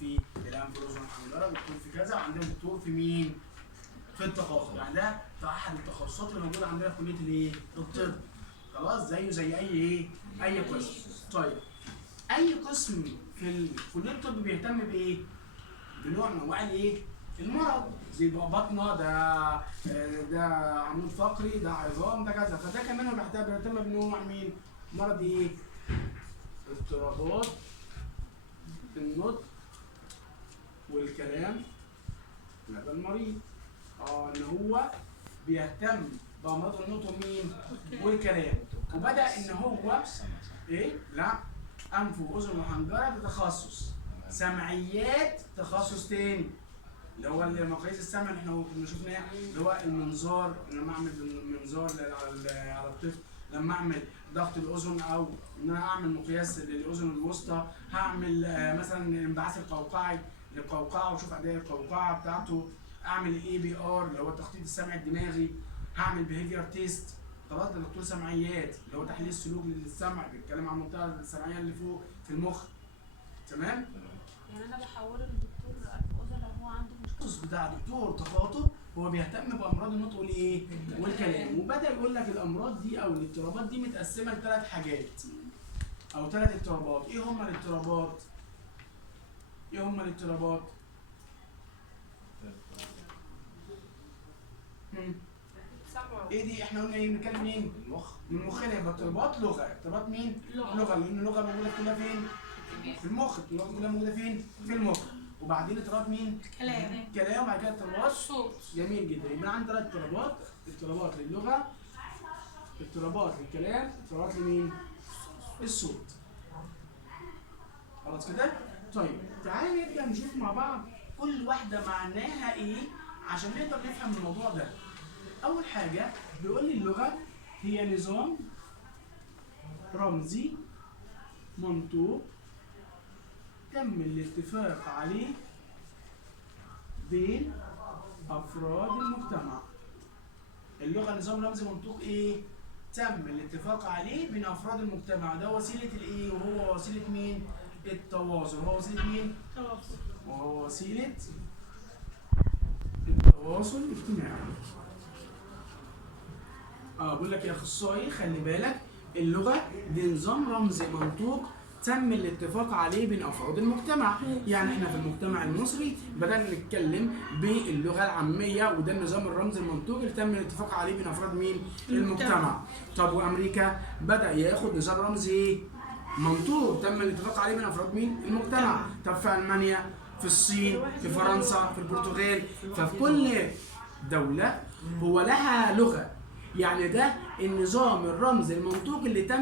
في الانف والاذن والحنجره، دكتور في كذا، وعندنا دكتور في مين؟ في التخاطب. يعني ده احد التخصصات اللي موجوده عندنا في كليه الايه؟ الطب. خلاص، زيه زي اي ايه؟ اي قسم. طيب اي قسم في كليه الطب بيهتم بايه؟ بنوع من انواع الايه؟ المرض، زي بطنه، ده عمود فقري، ده عظام، ده كذا. فده كمان هو بيهتم بنوع مين؟ مرض ايه؟ اضطرابات النطق والكلام لدى المريض. ان هو بيهتم بامراض النطق ومين؟ والكلام. وبدا ان هو ايه؟ لا، انف واذن وحنجره ده تخصص. سمعيات تخصص تاني، اللي هو مقاييس السمع اللي احنا كنا شفناه، اللي هو المنظار. لما اعمل منظار على الطفل، لما اعمل ضغط الاذن، او ان انا اعمل مقياس للاذن الوسطى، هعمل مثلا انبعاث القوقعي للقوقعه واشوف اداء القوقعه بتاعته، اعمل الاي بي ار اللي هو التخطيط السمعي الدماغي، هعمل بيهيفير تيست. خلاص، ده دكتور سمعيات اللي هو تحليل السلوك للسمع، بيتكلم عن المنطقه السمعيه اللي فوق في المخ. تمام؟ يعني انا بحوله للدكتور انف اذن لو هو عنده مشكله. التخصص بتاع دكتور تخاطب هو بيهتم بامراض النطق والايه؟ والكلام. وبدا يقول لك الامراض دي او الاضطرابات دي متقسمه لثلاث حاجات او ثلاث اضطرابات. ايه هم الاضطرابات؟ ايه هم الاضطرابات؟ ايه دي؟ احنا قلنا ايه؟ بنتكلم مين؟ المخ. من مخنا. يبقى اضطرابات لغه. اضطرابات مين؟ لغه. لان اللغه موجوده كلها فين؟ في المخ. اللغه كلها موجوده فين؟ في المخ. وبعدين اضطرابات مين؟ كلام. وبعد كده اضطرابات صوت. جميل جدا. يبقى عندنا ثلاث اضطرابات: اضطرابات للغه، اضطرابات للكلام، اضطرابات لمين؟ الصوت. خلاص كده؟ طيب تعالى نبدا نشوف مع بعض كل واحده معناها ايه عشان نقدر نفهم الموضوع ده. اول حاجه بيقول لي اللغه هي نظام رمزي منطوق تم الاتفاق عليه بين افراد المجتمع. اللغه نظام رمزي منطوق ايه؟ تم الاتفاق عليه بين افراد المجتمع. ده وسيله الايه؟ وهو وسيله مين؟ التواصل. هو وسيله مين؟ تواصل. وهو وسيله التواصل الاجتماعي. بقول لك يا اخصائي خلي بالك، اللغه دي نظام رمزي منطوق تم الاتفاق عليه بين افراد المجتمع. يعني احنا في المجتمع المصري بدانا نتكلم باللغه العاميه، وده النظام الرمزي المنطوق اللي تم الاتفاق عليه بين افراد مين؟ المجتمع. طب وامريكا بدا ياخد نظام رمزي ايه؟ منطوق تم الاتفاق عليه بين افراد مين؟ المجتمع. طب في المانيا، في الصين، في فرنسا، في البرتغال. ففي كل دوله هو لها لغه. يعني ده النظام الرمزي المنطوق اللي تم